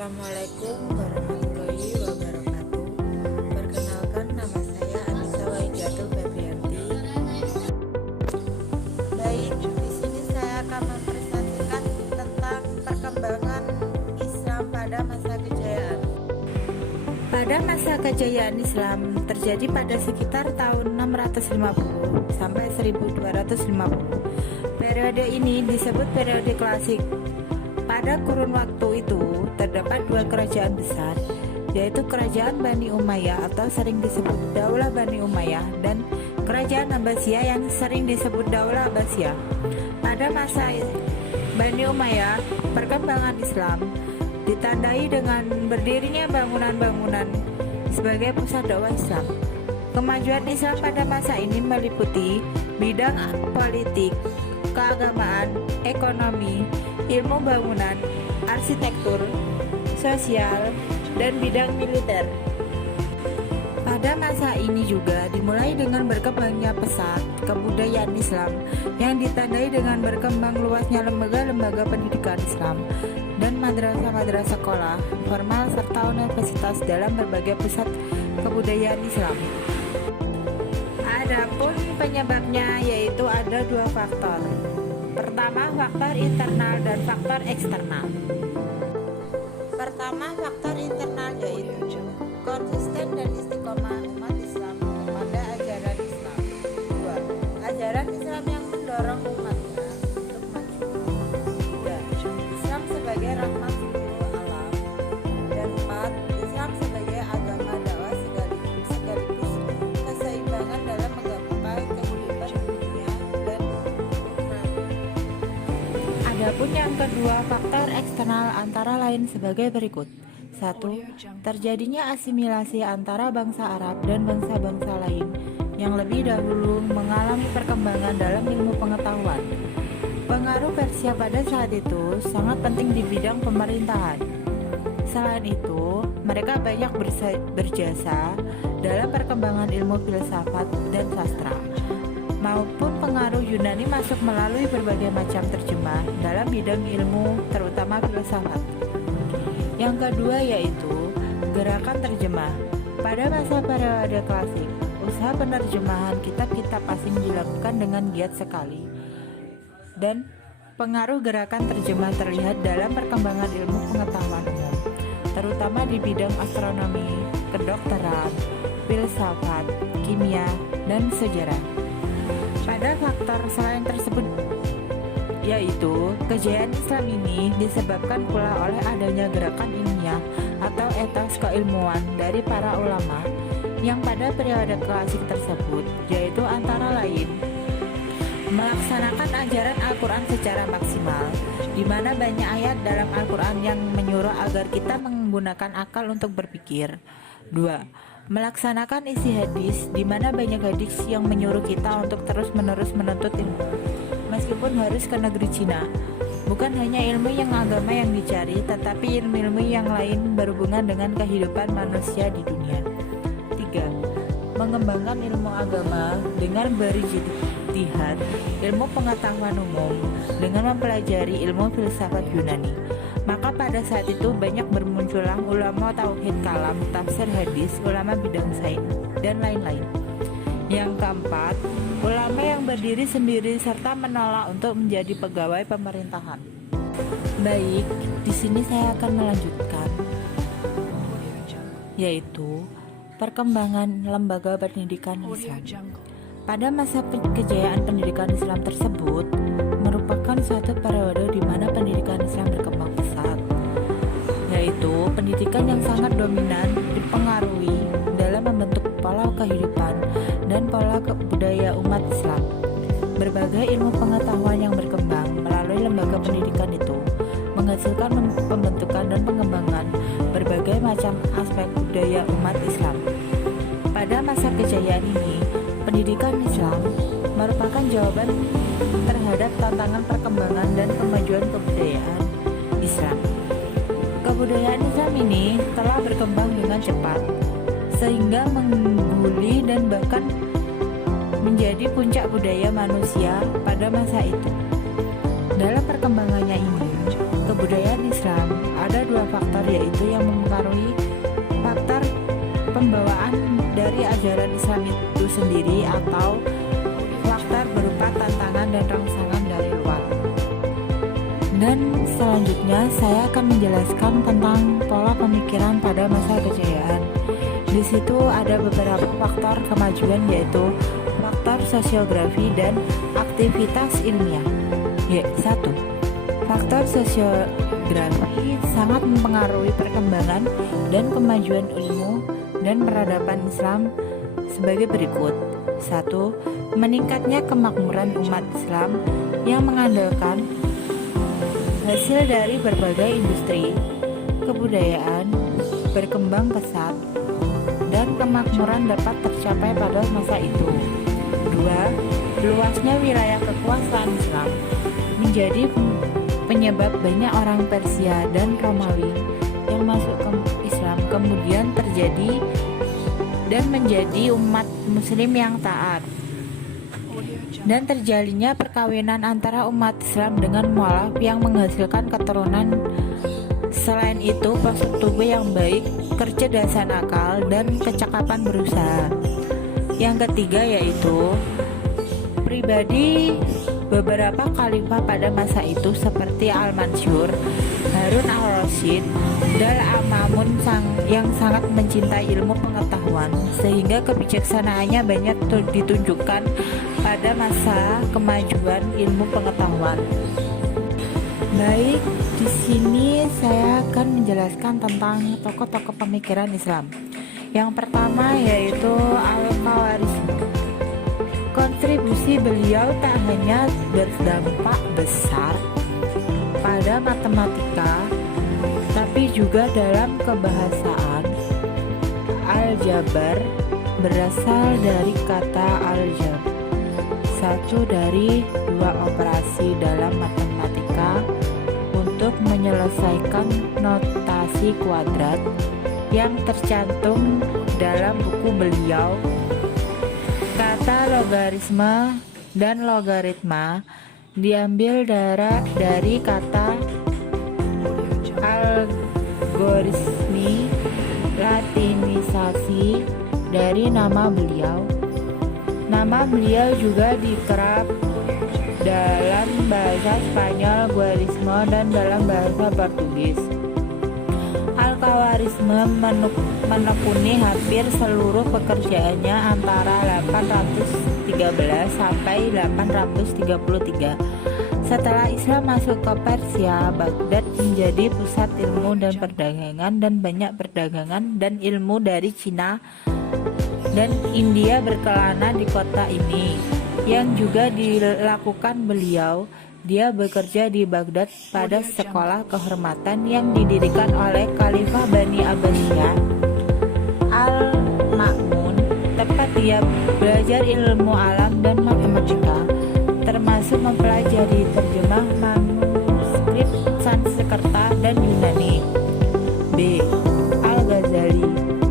Assalamualaikum warahmatullahi wabarakatuh. Perkenalkan, nama saya Anissa Waijatul Febrianti. Baik, di sini saya akan mempresentasikan tentang perkembangan Islam pada masa kejayaan. Pada masa kejayaan Islam terjadi pada sekitar tahun 650 sampai 1250. Periode ini disebut periode klasik. Pada kurun waktu itu terdapat dua kerajaan besar, yaitu kerajaan Bani Umayyah atau sering disebut Daulah Bani Umayyah dan kerajaan Abbasiyah yang sering disebut Daulah Abbasiyah. Pada masa Bani Umayyah, perkembangan Islam ditandai dengan berdirinya bangunan-bangunan sebagai pusat dakwah Islam. Kemajuan Islam pada masa ini meliputi bidang politik, keagamaan, ekonomi, ilmu bangunan, arsitektur, sosial, dan bidang militer. Pada masa ini juga dimulai dengan berkembangnya pesat kebudayaan Islam yang ditandai dengan berkembang luasnya lembaga-lembaga pendidikan Islam dan madrasah-madrasah sekolah formal serta universitas dalam berbagai pusat kebudayaan Islam. Adapun penyebabnya yaitu ada dua faktor. Pertama, faktor internal dan faktor eksternal. Pertama, faktor internal yaitu konsisten dan istiqomah umat Islam pada ajaran Islam. Dua, ajaran Islam yang mendorong umatnya untuk maju. Tiga, Islam sebagai rahmat seluruh alam. Dan empat, Islam sebagai agama dakwah sekaligus keseimbangan dalam menggapai kehidupan dunia dan umat. Adapun yang kedua, faktor eksternal antara lain sebagai berikut. 1. Terjadinya asimilasi antara bangsa Arab dan bangsa-bangsa lain yang lebih dahulu mengalami perkembangan dalam ilmu pengetahuan. Pengaruh Persia pada saat itu sangat penting di bidang pemerintahan. Selain itu, mereka banyak berjasa dalam perkembangan ilmu filsafat dan sastra, maupun pengaruh Yunani masuk melalui berbagai macam terjemah dalam bidang ilmu, terutama filsafat. Yang kedua yaitu gerakan terjemah. Pada masa periode klasik, usaha penerjemahan kitab-kitab asing dilakukan dengan giat sekali, dan pengaruh gerakan terjemah terlihat dalam perkembangan ilmu pengetahuan umum, terutama di bidang astronomi, kedokteran, filsafat, kimia, dan sejarah. Pada faktor selain tersebut yaitu kejayaan Islam ini disebabkan pula oleh adanya gerakan ilmiah atau etos keilmuan dari para ulama yang pada periode klasik tersebut, yaitu antara lain melaksanakan ajaran Al-Quran secara maksimal, di mana banyak ayat dalam Al-Quran yang menyuruh agar kita menggunakan akal untuk berpikir. 2. Melaksanakan isi hadis, di mana banyak hadis yang menyuruh kita untuk terus-menerus menuntut ilmu, meskipun harus ke negeri Cina. Bukan hanya ilmu yang agama yang dicari, tetapi ilmu-ilmu yang lain berhubungan dengan kehidupan manusia di dunia. 3. Mengembangkan ilmu agama dengan berijtihad, ilmu pengetahuan umum dengan mempelajari ilmu filsafat Yunani. Maka pada saat itu banyak bermunculan ulama tauhid kalam, tafsir hadis, ulama bidang sains, dan lain-lain. Yang keempat, ulama yang berdiri sendiri serta menolak untuk menjadi pegawai pemerintahan. Baik, di sini saya akan melanjutkan, yaitu perkembangan lembaga pendidikan Islam. Pada masa kejayaan pendidikan Islam tersebut merupakan suatu periode di mana pendidikan Islam berkembang pesat, yaitu pendidikan yang sangat dominan dipengaruhi dalam membentuk pola kehidupan dan pola budaya umat Islam. Berbagai ilmu pengetahuan yang berkembang melalui lembaga pendidikan itu menghasilkan pembentukan dan pengembangan berbagai macam aspek budaya umat Islam. Pada masa kejayaan ini, pendidikan Islam merupakan jawaban terhadap tantangan perkembangan dan kemajuan kebudayaan Islam. Kebudayaan Islam ini telah berkembang dengan cepat, sehingga mengguli dan bahkan menjadi puncak budaya manusia pada masa itu. Dalam perkembangannya ini, kebudayaan Islam ada dua faktor, yaitu yang mempengaruhi faktor pembawaan dari ajaran Islam itu sendiri atau faktor berupa tantangan dan rangsangan dari luar. Dan selanjutnya saya akan menjelaskan tentang pola pemikiran pada masa kejayaan. Di situ ada beberapa faktor kemajuan, yaitu faktor sosiografi dan aktivitas ilmiah. 1. Faktor sosiografi sangat mempengaruhi perkembangan dan kemajuan ilmu dan peradaban Islam sebagai berikut. 1. Meningkatnya kemakmuran umat Islam yang mengandalkan hasil dari berbagai industri, kebudayaan berkembang pesat, dan kemakmuran dapat tercapai pada masa itu. 2. Luasnya wilayah kekuasaan Islam menjadi penyebab banyak orang Persia dan Romawi yang masuk ke Islam kemudian terjadi dan menjadi umat Muslim yang taat, dan terjalinnya perkawinan antara umat Islam dengan mualaf yang menghasilkan keturunan. Selain itu, postur tubuh yang baik, kecerdasan akal, dan kecakapan berusaha. Yang ketiga yaitu pribadi beberapa khalifah pada masa itu seperti Al-Mansur, Harun al-Rasyid, dan Al-Ma'mun yang sangat mencintai ilmu pengetahuan, sehingga kebijaksanaannya banyak ditunjukkan pada masa kemajuan ilmu pengetahuan. Baik, di sini saya akan menjelaskan tentang tokoh-tokoh pemikiran Islam. Yang pertama yaitu Al-Khawarizmi. Kontribusi beliau tak hanya berdampak besar pada matematika, tapi juga dalam kebahasaan. Aljabar berasal dari kata aljab, satu dari dua operasi dalam matematika untuk menyelesaikan notasi kuadrat yang tercantum dalam buku beliau. Kata logarisme dan logaritma diambil dari kata algorismi, latinisasi dari nama beliau. Nama beliau juga dikerap dalam bahasa Spanyol guarismo dan dalam bahasa Portugis. Al-Khawarizmi menekuni hampir seluruh pekerjaannya antara 813 sampai 833. Setelah Islam masuk ke Persia, Baghdad menjadi pusat ilmu dan perdagangan, dan banyak perdagangan dan ilmu dari Cina dan India berkelana di kota ini. Yang juga dilakukan beliau, dia bekerja di Baghdad pada sekolah kehormatan yang didirikan oleh Khalifah Bani Abbasiyah Al-Ma'mun. Tempat dia belajar ilmu alam dan matematika, termasuk mempelajari terjemah manuskrip Sanskerta dan Yunani. B. Al-Ghazali.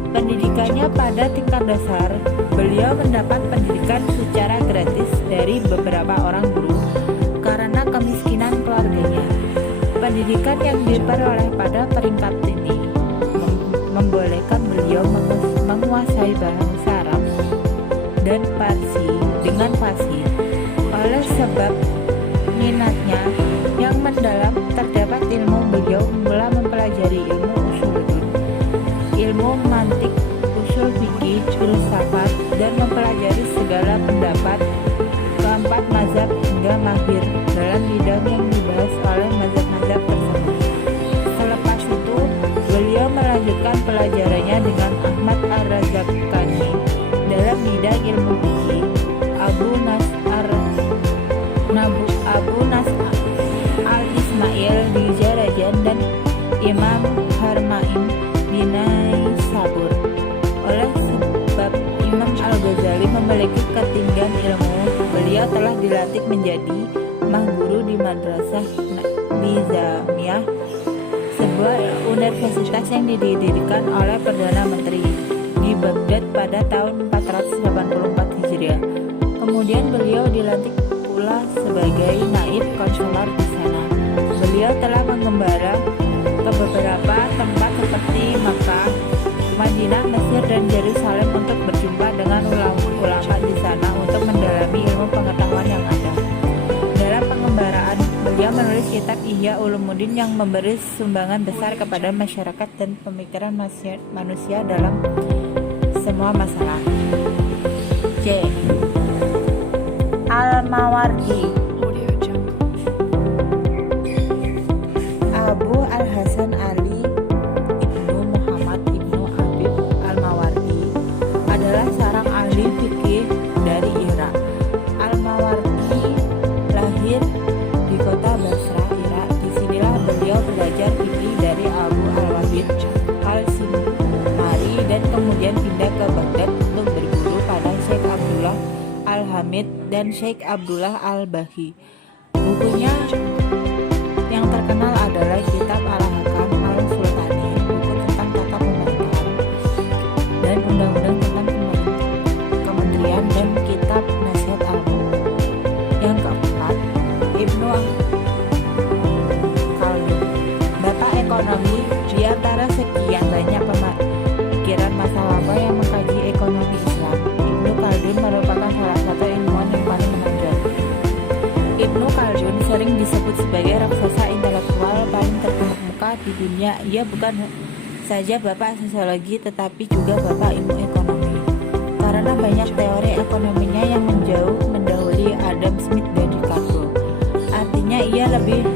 Pendidikannya pada tingkat dasar, beliau mendapat pendidikan secara gratis dari beberapa orang guru karena kemiskinan keluarganya. Pendidikan yang diperoleh pada peringkat ini membolehkan beliau menguasai bahasa Arab dan Parsi dengan fasih. Oleh sebab minatnya yang mendalam terdapat ilmu, beliau mulai mempelajari ilmu usuluddin, ilmu mantik, usul fikih, filsafat, dan mempelajari segala pendapat keempat mazhab hingga mahir dalam bidang yang dibahas oleh mazhab-mazhab tersebut. Selepas itu, beliau melanjutkan pelajarannya dengan Ahmad Ar-Razakani dalam bidang ilmu fikih, Abu Nas al-Ismail di Jarajan, dan Imam Harmain di Naisabur. Oleh sebab Imam Al-Ghazali memiliki ketinggian ilmu, beliau telah dilantik menjadi mahguru di Madrasah Nizamiyah, sebuah universitas yang didirikan oleh Perdana Menteri di Baghdad pada tahun 484 Hijriah. Kemudian beliau dilantik pula sebagai naib konsular di sana. Beliau telah mengembara ke beberapa Madinah, Mesir, dan Yerusalem untuk berjumpa dengan ulama di sana untuk mendalami ilmu pengetahuan yang ada. Dalam pengembaraan, beliau menulis kitab Ihya Ulumuddin yang memberi sumbangan besar kepada masyarakat dan pemikiran manusia dalam semua masalah. J. Al-Mawardi. Abu Al-Hasan Ali Ibnu Muhammad Ibnu Habib Al-Mawardi adalah seorang ahli fikih dari Irak. Al-Mawardi lahir di kota Basra, Irak. Disinilah beliau belajar fikih dari Abu Al-Wahid Al-Simari dan kemudian pindah ke Baghdad untuk berguru pada Syekh Abdullah Al-Hamid dan Syekh Abdullah Al-Bahi. Bukunya yang terkenal adalah kitab Al-Hakam Al-Sultani, buku tentang tata pemerintahan dan undang-undang tentang kementerian, dan kitab Nasihat Al-Mulk. Yang keempat, Ibnu Khaldun, bapak ekonomi. Di antara sekian banyak pemikiran masa lampau yang mengkaji ekonomi Islam, Ibnu Khaldun merupakan salah satu ilmuwan yang paling menonjol. Ibnu Khaldun sering disebut sebagai raksasa intelektual paling terkemuka di dunia. Ia bukan saja bapak sosiologi tetapi juga bapak ilmu ekonomi, karena banyak teori ekonominya yang mendahului Adam Smith dan Ricardo. Artinya ia lebih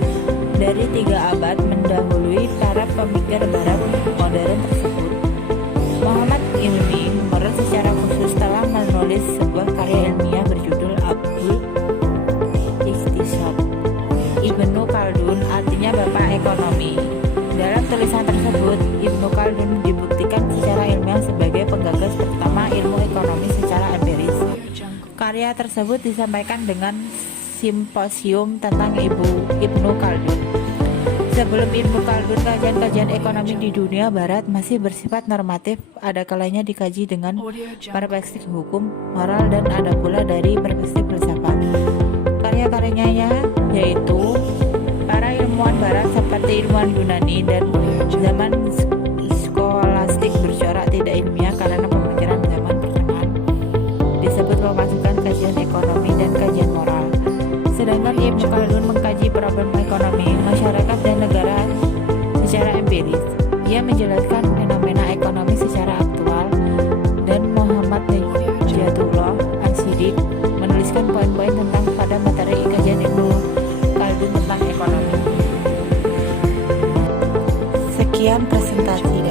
dari 3 abad mendahului para pemikir barat modern tersebut. Muhammad Ilmi Umar secara khusus telah menulis sebuah karya ilmiah berjudul Abul Iqtisad. Ibnu Khaldun artinya bapak ekonomi. Dalam tulisan tersebut, Ibnu Khaldun dibuktikan secara ilmiah sebagai penggagas pertama ilmu ekonomi secara empiris. Karya tersebut disampaikan dengan simposium tentang Ibnu Khaldun. Sebelum Ibnu Khaldun, kajian-kajian ekonomi di dunia barat masih bersifat normatif, ada kalanya dikaji dengan perspektif hukum, moral, dan ada pula dari perspektif filsafat. Karya-karyanya yaitu para ilmuwan barat seperti ilmuwan Yunani dan zaman skolastik bercorak tidak ilmiah karena pemikiran zaman pertengahan disebut memasukkan kajian ekonomi dan kajian moral. Sedangkan Ibnu Khaldun mengkaji problem ekonomi, masyarakat, dan negara secara empiris. Ia menjelaskan fenomena ekonomi secara aktual, dan Muhammad Najatullah As-Siddiq menuliskan poin-poin tentang pada materi kajian Ibnu Khaldun tentang ekonomi. Sekian presentasi